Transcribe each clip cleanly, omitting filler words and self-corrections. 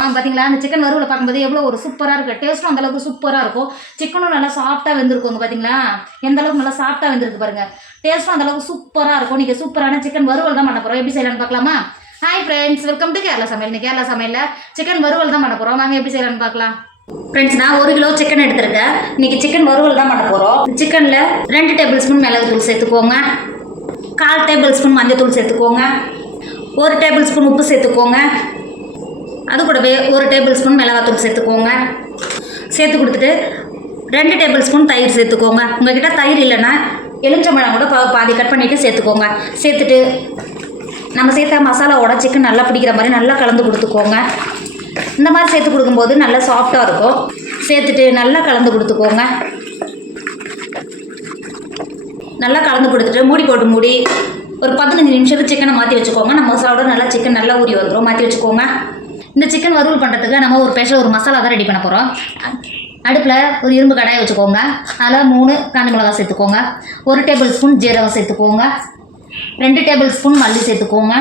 பார்த்தீங்களா அந்த சிக்கன் வறுவலை பார்க்கும்போது எவ்வளோ ஒரு சூப்பராக இருக்குது. டேஸ்ட்டும் அந்தளவுக்கு சூப்பராக இருக்கும். சிக்கனும் நல்லா சாஃப்டாக வெந்திருக்குங்க. பார்த்தீங்களா எந்த அளவுக்கு நல்லா சாஃப்டாக வெந்திருக்கு பாருங்கள். டேஸ்ட்டும் அந்தளவுக்கு சூப்பராக இருக்கும். நீங்கள் சூப்பரான சிக்கன் வறுவல் தான் பண்ண போகிறோம். எப்படி செய்யலான்னு பார்க்கலாமா? Hi friends, welcome to Kerala சமையல். இந்த கேரளா சமையலில் சிக்கன் வறுவல் தான் பண்ண போகிறோம். வாங்க எப்படி செய்யலான்னு பார்க்கலாம். ஃப்ரெண்ட்ஸ், நான் 1 கிலோ சிக்கன் எடுத்துருக்கேன். இன்றைக்கி சிக்கன் வறுவல் தான் பண்ண போகிறோம். சிக்கனில் 2 டேபிள் ஸ்பூன் மிளகுத்தூள் சேர்த்துக்கோங்க, 1/4 டேபிள் ஸ்பூன் மஞ்சள் சேர்த்துக்கோங்க, 1 டேபிள் ஸ்பூன் உப்பு சேர்த்துக்கோங்க. அது கூடவே 1 டேபிள் ஸ்பூன் மிளகாத்தூள் சேர்த்துக்கோங்க. சேர்த்து கொடுத்துட்டு 2 டேபிள் ஸ்பூன் தயிர் சேர்த்துக்கோங்க. உங்கள்கிட்ட தயிர் இல்லைன்னா எலுமிச்சம்பழம் கூட பாதி கட் பண்ணிவிட்டு சேர்த்துக்கோங்க. சேர்த்துட்டு நம்ம சேர்த்த மசாலாவோட சிக்கன் நல்லா பிடிக்கிற மாதிரி நல்லா கலந்து கொடுத்துக்கோங்க. இந்த மாதிரி சேர்த்து கொடுக்கும்போது நல்லா சாஃப்டாக இருக்கும். சேர்த்துட்டு நல்லா கலந்து கொடுத்துக்கோங்க. நல்லா கலந்து கொடுத்துட்டு மூடி போட்டு மூடி ஒரு 15 நிமிஷத்துக்கு சிக்கனை மாற்றி வச்சுக்கோங்க. நம்ம மசாலாவோட நல்லா சிக்கன் நல்லா ஊறி வந்துடும். மாற்றி வச்சுக்கோங்க. இந்த சிக்கன் வறுவல் பண்ணுறதுக்கு நம்ம ஒரு ஸ்பெஷல் ஒரு மசாலா தான் ரெடி பண்ண போகிறோம். அடுப்பில் ஒரு இரும்பு கடாயை வச்சுக்கோங்க. அதில் 3 காஞ்ச மிளகாய் சேர்த்துக்கோங்க, 1 டேபிள் ஸ்பூன் ஜீரகம் சேர்த்துக்கோங்க, 2 டேபிள் ஸ்பூன் மல்லி சேர்த்துக்கோங்க.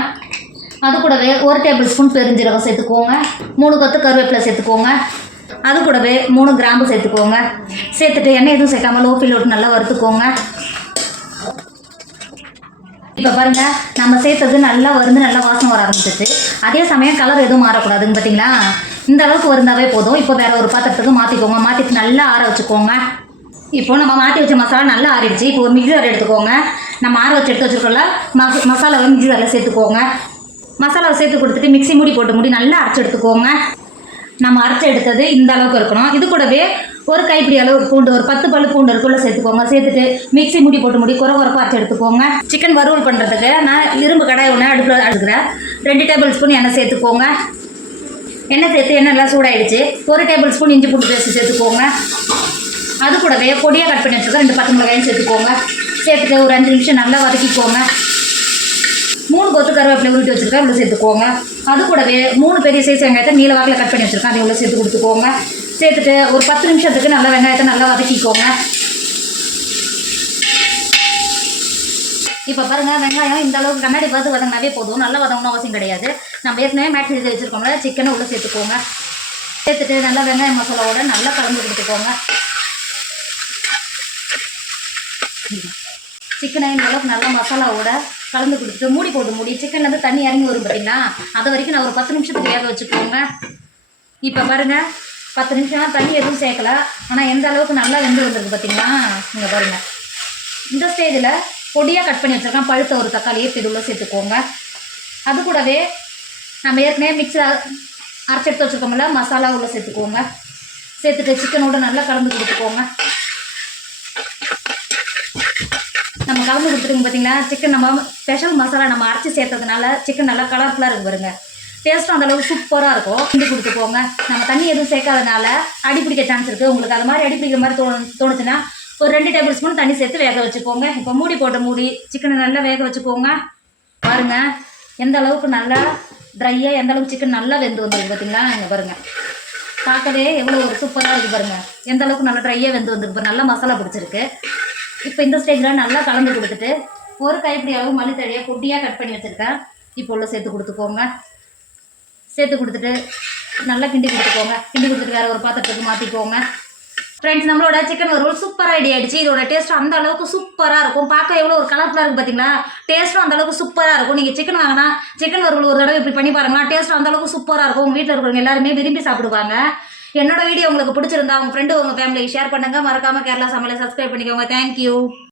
அது கூடவே 1 டேபிள் ஸ்பூன் பெருஞ்சீரகம் சேர்த்துக்கோங்க, 3 கொத்து கருவேப்பிலை சேர்த்துக்கோங்க. அது கூடவே 3 கிராம்பு சேர்த்துக்கோங்க. சேர்த்துட்டு எண்ணெய் எதுவும் சேர்க்காம லோ ஃப்ளேம்ல விட்டு நல்லா வறுத்துக்கோங்க. இப்போ பாருங்கள், நம்ம சேர்த்தது நல்லா வறுந்து நல்லா வாசனை வர ஆரம்பிச்சிச்சு. அதே சமயம் கலர் எதுவும் மாறக்கூடாதுங்க. பார்த்தீங்களா, இந்த அளவுக்கு வருந்தாவே போதும். இப்போ வேறு ஒரு பாத்திரத்துக்கு மாற்றிக்கோங்க. மாற்றிட்டு நல்லா ஆற வச்சுக்கோங்க. இப்போ நம்ம மாற்றி வச்ச மசாலா நல்லா ஆறிடுச்சு. இப்போ ஒரு மிக்ஸி ஜார் எடுத்துக்கோங்க. நம்ம ஆற வச்சு எடுத்து வச்சுருக்கோம்ல மசாலாவை மிக்ஸி ஜாரில் சேர்த்துக்கோங்க. மசாலாவை சேர்த்து கொடுத்துட்டு மிக்ஸி மூடி போட்டு மூடி நல்லா அரைச்சி எடுத்துக்கோங்க. நம்ம அரைச்சி எடுத்தது இந்த அளவுக்கு இருக்கணும். இது கூடவே ஒரு கைப்பிடி அளவு பூண்டு, ஒரு 10 பல்லு பூண்டு இருக்குள்ள சேர்த்துக்கோங்க. சேர்த்துட்டு மிக்ஸி மூடி போட்டு மூடி குறகுறப்பாக அரைச்சி எடுத்துக்கோங்க. சிக்கன் வறுவல் பண்ணுறதுக்கு நான் இரும்பு கடாய் ஒன்று அடுப்பில் எடுக்கிறேன். 2 டேபிள் ஸ்பூன் எண்ணெய் சேர்த்துக்கோங்க. எண்ணெய் சேர்த்து எண்ணெய் நல்லா சூடாயிடுச்சு. 1 டேபிள் ஸ்பூன் இஞ்சி பூண்டு பேஸ்ட் சேர்த்துக்கோங்க. அது கூடவே பொடியாக கட் பண்ணி வச்சுருக்கோம் 2 பச்சை மிளகாயும் சேர்த்துக்கோங்க. சேர்த்துட்டு ஒரு 5 நிமிஷம் நல்லா வதக்கிக்கோங்க. 3 கொத்து கருவேப்பிலை உருட்டி வச்சுருக்கேன், இவ்வளோ சேர்த்துக்கோங்க. அது கூடவே 3 பெரிய சைஸ் வெங்காயத்தை நீல வாக்கில் கட் பண்ணி வச்சுருக்கேன், அதை இவ்வளோ சேர்த்து கொடுத்துக்கோங்க. சேர்த்துட்டு ஒரு 10 நிமிஷத்துக்கு நல்லா வெங்காயத்தை நல்லா வதக்கிக்கோங்க. இப்போ பாருங்கள், வெங்காயம் இந்த அளவுக்கு கண்ணாடி பார்த்து வதங்கினாவே போதும். நல்லா வதங்கணும் அவசியம் கிடையாது. நம்ம ஏற்கனவே மேட் செய்து வச்சுருக்கோம்ல, சிக்கனை உள்ளே சேர்த்துக்கோங்க. சேர்த்துட்டு நல்லா வெங்காயம் மசாலாவோட நல்லா கலந்து கொடுத்துக்கோங்க. சிக்கனை இந்த அளவுக்கு நல்லா மசாலாவோட கலந்து கொடுத்துட்டு மூடி போட்டு மூடி சிக்கன்லேருந்து தண்ணி இறங்கி வரும். பார்த்தீங்களா, அது வரைக்கும் நான் ஒரு 10 நிமிஷத்துக்கு வேக வச்சுக்கோங்க. இப்போ பாருங்கள், 10 நிமிஷம் தண்ணி எதுவும் சேர்க்கல. ஆனால் எந்த அளவுக்கு நல்லா வெந்து வந்துருக்கு பார்த்தீங்களா. இங்கே பாருங்கள், இந்த ஸ்டேஜில் பொடியாக கட் பண்ணி வச்சுருக்கேன் பழுத்த ஒரு தக்காளியை இது உள்ள சேர்த்துக்கோங்க. அது கூடவே நம்ம ஏற்கனவே மிக்ஸி அரைச்சி எடுத்து வச்சுருக்கோம்ல மசாலா உள்ள சேர்த்துக்கோங்க. சேர்த்துட்டு சிக்கனோட நல்லா கலந்து கொடுத்துக்கோங்க. நம்ம கலந்து கொடுத்துருங்க. பார்த்தீங்களா, சிக்கன் நம்ம ஸ்பெஷல் மசாலா நம்ம அரைச்சி சேர்த்ததுனால சிக்கன் நல்லா கலர்ஃபுல்லாக இருக்கு பாருங்க. டேஸ்ட்டும் அந்தளவுக்கு சூப்பராக இருக்கும். கிண்டி கொடுத்துக்கோங்க. நம்ம தண்ணி எதுவும் சேர்க்காதனால அடி பிடிக்க சான்ஸ் இருக்குது. உங்களுக்கு அது மாதிரி அடி பிடிக்கிற மாதிரி தோணுச்சுன்னா ஒரு 2 டேபிள் ஸ்பூன் தண்ணி சேர்த்து வேக வச்சுக்கோங்க. இப்போ மூடி போட்டு மூடி சிக்கனை நல்லா வேக வச்சுக்கோங்க. பாருங்கள், எந்த அளவுக்கு நல்லா ட்ரையாக எந்த அளவுக்கு சிக்கன் நல்லா வெந்து வந்துருக்கு பார்த்தீங்களா. இங்கே பாருங்கள், பார்க்கவே எவ்வளோ ஒரு சூப்பராக இருக்குது பாருங்கள். எந்த அளவுக்கு நல்லா ட்ரையாக வெந்து வந்துருக்கு, நல்லா மசாலா பிடிச்சிருக்கு. இப்போ இந்த ஸ்டேஜில் நல்லா கலந்து கொடுத்துட்டு ஒரு கைப்பிடி அளவு மல்லித்தழையை பொடியாக கட் பண்ணி வச்சுருக்கேன், இப்போ உள்ள சேர்த்து கொடுத்துக்கோங்க. சேர்த்து கொடுத்துட்டு நல்லா கிண்டி கொடுத்துக்கோங்க. கிண்டி கொடுத்துட்டு வேறு ஒரு பாத்திரத்துக்கு மாற்றிக்கோங்க. ஃப்ரெண்ட்ஸ், நம்மளோட சிக்கன் வறுவல் சூப்பராக ரெடி ஆகிடுச்சு. இதோட டேஸ்ட் அந்த அளவுக்கு சூப்பராக இருக்கும். பார்க்க எவ்வளோ ஒரு கலர்ஃபுல்லாக இருக்குது பார்த்தீங்களா. டேஸ்ட்டும் அந்த அளவுக்கு சூப்பராக இருக்கும். நீங்கள் சிக்கன் வாங்கினா சிக்கன் வறுவல் ஒரு தடவை இப்படி பண்ணி பாருங்களா. டேஸ்ட்டும் அந்த அளவுக்கு சூப்பராக இருக்கும். உங்கள் வீட்டில் இருக்கிறவங்க எல்லாருமே விரும்பி சாப்பிடுவாங்க. என்னோட வீடியோ உங்களுக்கு பிடிச்சிருந்தா உங்கள் ஃப்ரெண்டு உங்கள் ஃபேமிலிக்கு ஷேர் பண்ணுங்கள். மறக்காமல் கேரளா சமையலை சப்ஸ்கிரைப் பண்ணிக்கோங்க. தேங்க்யூ.